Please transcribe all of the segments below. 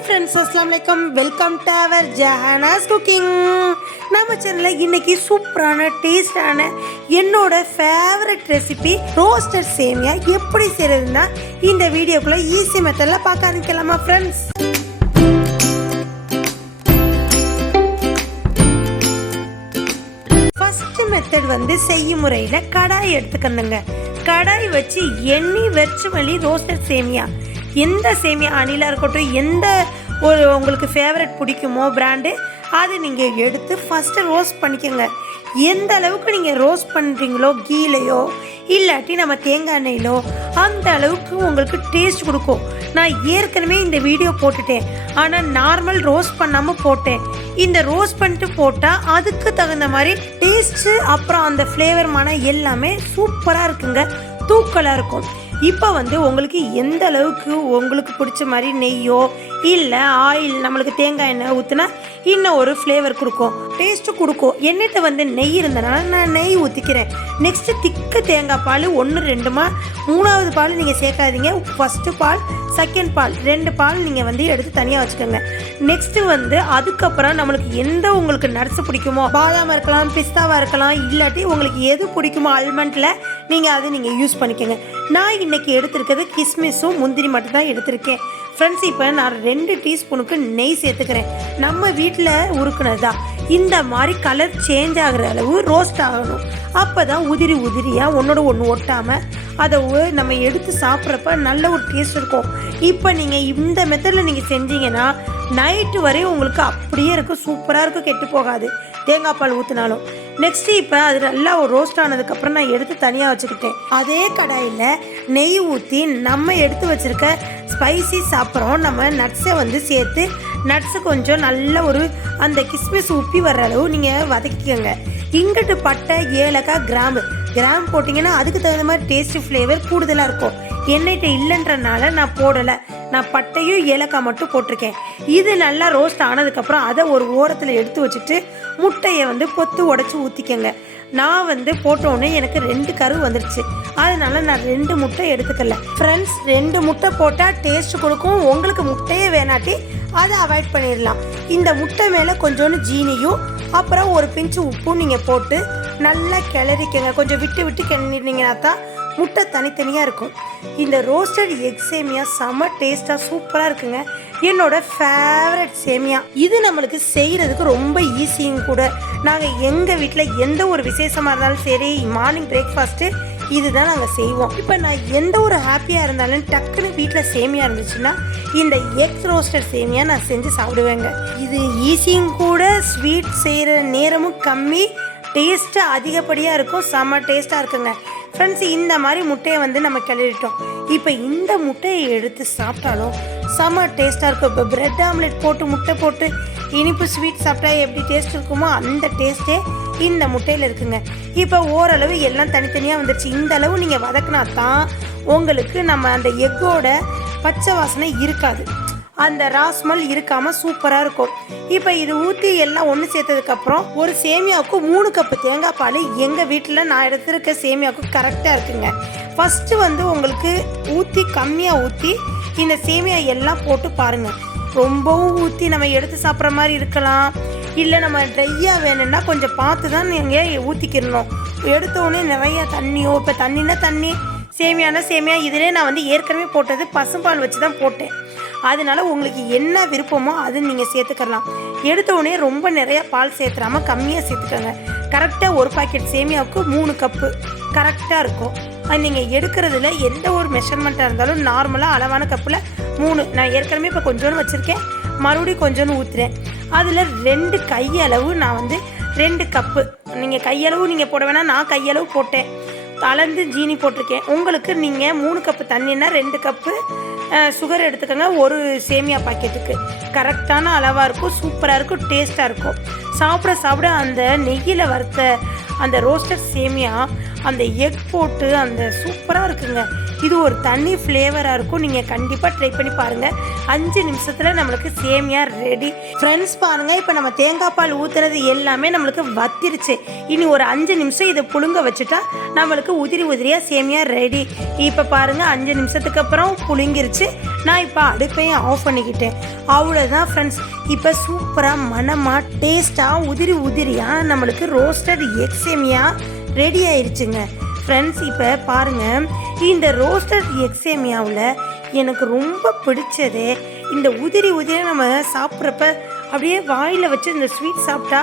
Hi friends, அஸ்ஸலாமு அலைக்கும். Welcome to our Jahana's cooking. நம்ம சேனலில் இன்னைக்கு சூப்பரான டேஸ்டான என்னோட ஃபேவரட் ரெசிபி ரோஸ்டட் சேமியா எப்படி செய்கிறதுன்னா இந்த வீடியோக்குள்ளே ஈஸி மெத்தடில் பார்க்க ஆரம்பிக்கலாமா ஃப்ரெண்ட்ஸ். ஃபர்ஸ்ட் மெத்தட் செய்யும் முறையில் கடாய் எடுத்துக்கணுங்க. கடாய் வச்சு எண்ணெய் வெர்ச்சுவலி ரோஸ்டட் சேமியா, எந்த சேமியா அணிலாக இருக்கட்டும், எந்த ஒரு உங்களுக்கு ஃபேவரட் பிடிக்குமோ பிராண்டு, அது நீங்கள் எடுத்து ஃபஸ்ட்டு ரோஸ்ட் பண்ணிக்கோங்க. எந்த அளவுக்கு நீங்கள் ரோஸ்ட் பண்ணுறீங்களோ கீலையோ இல்லாட்டி நம்ம தேங்காய் எண்ணெயிலோ அந்த அளவுக்கு உங்களுக்கு டேஸ்ட் கொடுக்கும். நான் ஏற்கனவே இந்த வீடியோ போட்டுட்டேன், ஆனால் நார்மல் ரோஸ்ட் பண்ணாமல் போட்டேன். இந்த ரோஸ்ட் பண்ணிட்டு போட்டால் அதுக்கு தகுந்த மாதிரி டேஸ்ட்டு அப்புறம் அந்த ஃப்ளேவர் மனம் எல்லாமே சூப்பராக இருக்குங்க, தூக்கலாக இருக்கும். இப்போ உங்களுக்கு எந்த அளவுக்கு உங்களுக்கு பிடிச்ச மாதிரி நெய்யோ இல்லை ஆயில், நம்மளுக்கு தேங்காய் எண்ணெய் ஊற்றினா இன்னும் ஒரு ஃப்ளேவர் கொடுக்கும், டேஸ்ட்டு கொடுக்கும். எண்ணெய்ட்ட நெய் இருந்தனால நான் நெய் ஊற்றிக்கிறேன். நெக்ஸ்ட்டு திக்க தேங்காய் பால் 1-2மா, 3வது பால் நீங்கள் சேர்க்காதீங்க. ஃபஸ்ட்டு பால், செகண்ட் பால், 2 பால் நீங்கள் எடுத்து தனியாக வச்சுக்கோங்க. நெக்ஸ்ட்டு அதுக்கப்புறம் நம்மளுக்கு எந்த உங்களுக்கு நட்ஸ் பிடிக்குமோ, பாதாம் இருக்கலாம், பிஸ்தாவாக இருக்கலாம், இல்லாட்டி உங்களுக்கு எது பிடிக்குமோ ஆல்மண்டில் நீங்கள் யூஸ் பண்ணிக்கோங்க. நான் இன்றைக்கி எடுத்துருக்கிறது கிஸ்மிஸும் முந்திரி மட்டும் தான் எடுத்திருக்கேன் ஃப்ரெண்ட்ஸ். இப்போ நான் 2 டீஸ்பூனுக்கு நெய் சேர்த்துக்கிறேன். நம்ம வீட்டில் உருக்குனது தான். இந்த மாதிரி கலர் சேஞ்ச் ஆகிற அளவு ரோஸ்ட் ஆகணும். அப்போ தான் உதிரி உதிரியாக ஒன்றோட ஒன்று ஒட்டாமல் அதை நம்ம எடுத்து சாப்பிட்றப்ப நல்ல ஒரு டேஸ்ட் இருக்கும். இப்போ நீங்கள் இந்த மெத்தடில் நீங்கள் செஞ்சீங்கன்னா நைட்டு வரையும் உங்களுக்கு அப்படியே இருக்கும், சூப்பராக இருக்கும், கெட்டு போகாது தேங்காய் பால் ஊற்றினாலும். நெக்ஸ்ட்டு இப்போ அது நல்லா ஒரு ரோஸ்ட் ஆனதுக்கப்புறம் நான் எடுத்து தனியாக வச்சுக்கிட்டேன். அதே கடாயில் நெய் ஊற்றி நம்ம எடுத்து வச்சுருக்க ஸ்பைசி சாப்பிட்றோம் நம்ம நட்ஸை சேர்த்து, நட்ஸு கொஞ்சம் நல்ல ஒரு அந்த கிஸ்மிஸ் உப்பி வர்ற அளவு நீங்கள் வதக்கிக்கோங்க. இங்கிட்டு பட்டை, ஏலக்காய், கிராம்பு போட்டிங்கன்னா அதுக்கு தகுந்த மாதிரி டேஸ்ட்டு ஃப்ளேவர் கூடுதலாக இருக்கும். எண்ணெய்ட்ட இல்லைன்றனால நான் போடலை, நான் பட்டையும் ஏலக்காய் மட்டும் போட்டிருக்கேன். இது நல்லா ரோஸ்ட் ஆனதுக்கப்புறம் அதை ஒரு ஓரத்தில் எடுத்து வச்சுட்டு முட்டையை பொத்து உடச்சி ஊற்றிக்கங்க. நான் போட்டோன்னே எனக்கு 2 கரு வந்துருச்சு, அதனால நான் 2 முட்டை எடுத்துக்கல ஃப்ரெண்ட்ஸ். 2 முட்டை போட்டால் டேஸ்ட் கொடுக்கும். உங்களுக்கு முட்டையே வேணாட்டி அதை அவாய்ட் பண்ணிடலாம். இந்த முட்டை மேலே கொஞ்சோண்டு ஜீனியும் அப்புறம் ஒரு பிஞ்சு உப்பும் நீங்கள் போட்டு நல்லா கிளறிக்கங்க. கொஞ்சம் விட்டு விட்டு கிளறினீங்கன்னா தான் முட்டை தனித்தனியாக இருக்கும். இந்த ரோஸ்டட் எக் சேமியா செம்ம டேஸ்ட்டாக சூப்பராக இருக்குங்க, என்னோட ஃபேவரட் சேமியா. இது நம்மளுக்கு செய்கிறதுக்கு ரொம்ப ஈஸியும் கூட. நாங்கள் எங்கள் வீட்டில் எந்த ஒரு விசேஷமாக இருந்தாலும் சரி, மார்னிங் பிரேக்ஃபாஸ்ட்டு இதுதான் நாங்கள் செய்வோம். இப்போ நான் எந்த ஒரு ஹாப்பியாக இருந்தாலும் டக்குன்னு வீட்டில் சேமியா இருந்துச்சுன்னா இந்த எக் ரோஸ்டட் சேமியா நான் செஞ்சு சாப்பிடுவேங்க. இது ஈஸியும் கூட, ஸ்வீட் செய்கிற நேரமும் கம்மி, டேஸ்ட்டு அதிகப்படியாக இருக்கும், செம்ம டேஸ்ட்டாக இருக்குங்க ஃப்ரெண்ட்ஸ். இந்த மாதிரி முட்டையை நம்ம கிளறிட்டோம். இப்போ இந்த முட்டையை எடுத்து சாப்பிட்டாலும் செம்ம டேஸ்ட்டாக இருக்கும். இப்போ பிரெட் ஆம்லெட் போட்டு முட்டை போட்டு இனிப்பு ஸ்வீட் சாப்பிட்டா எப்படி டேஸ்ட் இருக்குமோ அந்த டேஸ்ட்டே இந்த முட்டையில் இருக்குங்க. இப்போ ஓரளவு எல்லாம் தனித்தனியாக வந்துடுச்சு. இந்த அளவு நீங்கள் வதக்கினா தான் உங்களுக்கு நம்ம அந்த எக்கோட பச்சை வாசனை இருக்காது, அந்த ராஸ்மல் இருக்காமல் சூப்பராக இருக்கும். இப்போ இது ஊற்றி எல்லாம் ஒன்று சேர்த்ததுக்கப்புறம் ஒரு சேமியாவுக்கு 3 கப்பு தேங்காய் பால் எங்கள் வீட்டில் நான் எடுத்துருக்க சேமியாவுக்கு கரெக்டாக இருக்குங்க. ஃபஸ்ட்டு உங்களுக்கு ஊற்றி கம்மியாக ஊற்றி இந்த சேமியா எல்லாம் போட்டு பாருங்கள். ரொம்பவும் ஊற்றி நம்ம எடுத்து சாப்பிட்ற மாதிரி இருக்கலாம், இல்லை நம்ம ட்ரையாக வேணும்னா கொஞ்சம் பார்த்து தான் நீங்கள் ஊற்றிக்கிடணும். எடுத்தோடனே நிறையா தண்ணியோ, இப்போ தண்ணின்னா தண்ணி, சேமியானா சேமியா. இதிலே நான் ஏற்கனவே போட்டது பசும்பால் வச்சு தான் போட்டேன், அதனால உங்களுக்கு என்ன விருப்பமோ அது நீங்கள் சேர்த்துக்கலாம். எடுத்தோடனே ரொம்ப நிறையா பால் சேர்த்துறாமல் கம்மியாக சேர்த்துக்கோங்க. கரெக்டாக ஒரு பாக்கெட் சேமியாவுக்கு 3 கப்பு கரெக்டாக இருக்கும். அது நீங்கள் எடுக்கிறதுல எந்த ஒரு மெஷர்மெண்ட்டாக இருந்தாலும் நார்மலாக அளவான கப்பில் 3, நான் ஏற்கனவே இப்போ கொஞ்சோன்னு வச்சுருக்கேன், மறுபடியும் கொஞ்சோன்னு ஊற்றுறேன். அதில் 2 கையளவு நான் 2 கப்பு, நீங்கள் கையளவு நீங்கள் போட வேணாம், நான் கையளவு போட்டேன். கலந்து ஜீனி போட்டிருக்கேன். உங்களுக்கு நீங்கள் 3 கப்பு தண்ணின்னா 2 கப்பு சுகர் எடுத்துக்கோங்க. ஒரு சேமியா பாக்கெட்டுக்கு கரெக்டான அளவாக இருக்கும், சூப்பராக இருக்கும், டேஸ்ட்டாக இருக்கும். சாப்பிட அந்த நெய்யில் வறுத்த அந்த ரோஸ்டட் சேமியா, அந்த எக் போட்டு அந்த சூப்பராக இருக்குங்க. இது ஒரு தனி ஃப்ளேவராக இருக்கும். நீங்கள் கண்டிப்பாக ட்ரை பண்ணி பாருங்கள். 5 நிமிஷத்தில் நம்மளுக்கு சேமியா ரெடி. ஃப்ரெண்ட்ஸ் பாருங்கள், இப்போ நம்ம தேங்காய் பால் ஊற்றுறது எல்லாமே நம்மளுக்கு வத்திருச்சு. இனி ஒரு 5 நிமிஷம் இதை புழுங்க வச்சுட்டா நம்மளுக்கு உதிரி உதிரியாக சேமியா ரெடி. இப்போ பாருங்கள், 5 நிமிஷத்துக்கு அப்புறம் புழுங்கிருச்சு. நான் இப்போ அடுப்பையும் ஆஃப் பண்ணிக்கிட்டேன். அவ்வளோதான் ஃப்ரெண்ட்ஸ். இப்போ சூப்பராக மணமாக டேஸ்ட்டாக உதிரி உதிரியாக நம்மளுக்கு ரோஸ்டட் எக் சேமியா ரெடி ஆயிடுச்சுங்க. ஃப்ரெண்ட்ஸ் இப்போ பாருங்கள், இந்த ரோஸ்டட் எக் சேமியாவில் எனக்கு ரொம்ப பிடிச்சதே இந்த உதிரி உதிரியாக நம்ம சாப்பிட்றப்ப அப்படியே வாயில் வச்சு இந்த ஸ்வீட் சாப்பிட்டா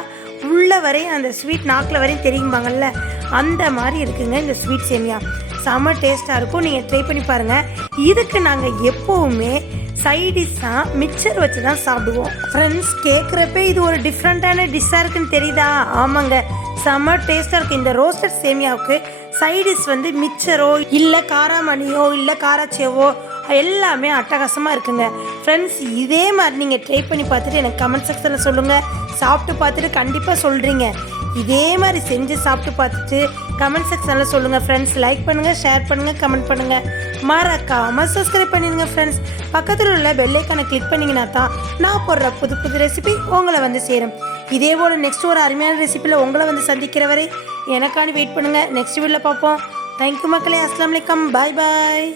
உள்ள வரையும் அந்த ஸ்வீட் நாக்கில் வரையும் தெரியும்பாங்கள்ல, அந்த மாதிரி இருக்குங்க இந்த ஸ்வீட் சேமியா. செம்ம டேஸ்ட்டாக இருக்கும். நீங்கள் ட்ரை பண்ணி பாருங்கள். இதுக்கு நாங்கள் எப்போவுமே சைடிஷ்ஷாக மிக்சர் வச்சு தான் சாப்பிடுவோம். ஃப்ரெண்ட்ஸ் கேட்குறப்ப இது ஒரு டிஃப்ரெண்ட்டான டிஷ்ஷாக இருக்குன்னு தெரியுதா? ஆமாங்க, செம்ம டேஸ்ட்டாக இருக்குது. இந்த ரோஸ்டட் சேமியாவுக்கு சைடிஷ் வந்து மிக்சரோ இல்லை காராமணியோ இல்லை காராச்சேவோ எல்லாமே அட்டகாசமாக இருக்குங்க. ஃப்ரெண்ட்ஸ் இதே மாதிரி நீங்கள் ட்ரை பண்ணி பார்த்துட்டு எனக்கு கமெண்ட் செக்ஷனில் சொல்லுங்கள். சாப்பிட்டு பார்த்துட்டு கண்டிப்பாக சொல்கிறீங்க. இதே மாதிரி செஞ்சு சாப்பிட்டு பார்த்துட்டு கமெண்ட் செக்ஷனில் சொல்லுங்கள். ஃப்ரெண்ட்ஸ் லைக் பண்ணுங்கள், ஷேர் பண்ணுங்கள், கமெண்ட் பண்ணுங்கள். மறக்காமல் சப்ஸ்கிரைப் பண்ணிடுங்க ஃப்ரெண்ட்ஸ். பக்கத்தில் உள்ள பெல் ஐக்கானை கிளிக் பண்ணிங்கன்னா தான் நான் போடுற புது புது ரெசிபி உங்களை வந்து சேரும். இதே போல் நெக்ஸ்ட் ஒரு அருமையான ரெசிபியில் உங்களை வந்து சந்திக்கிற வரை எனக்காண்டி வெயிட் பண்ணுங்கள். நெக்ஸ்ட் வீடியோவில் பார்ப்போம். தேங்க்யூ மக்களே. அஸ்ஸலாமு அலைக்கும். பாய் பாய்.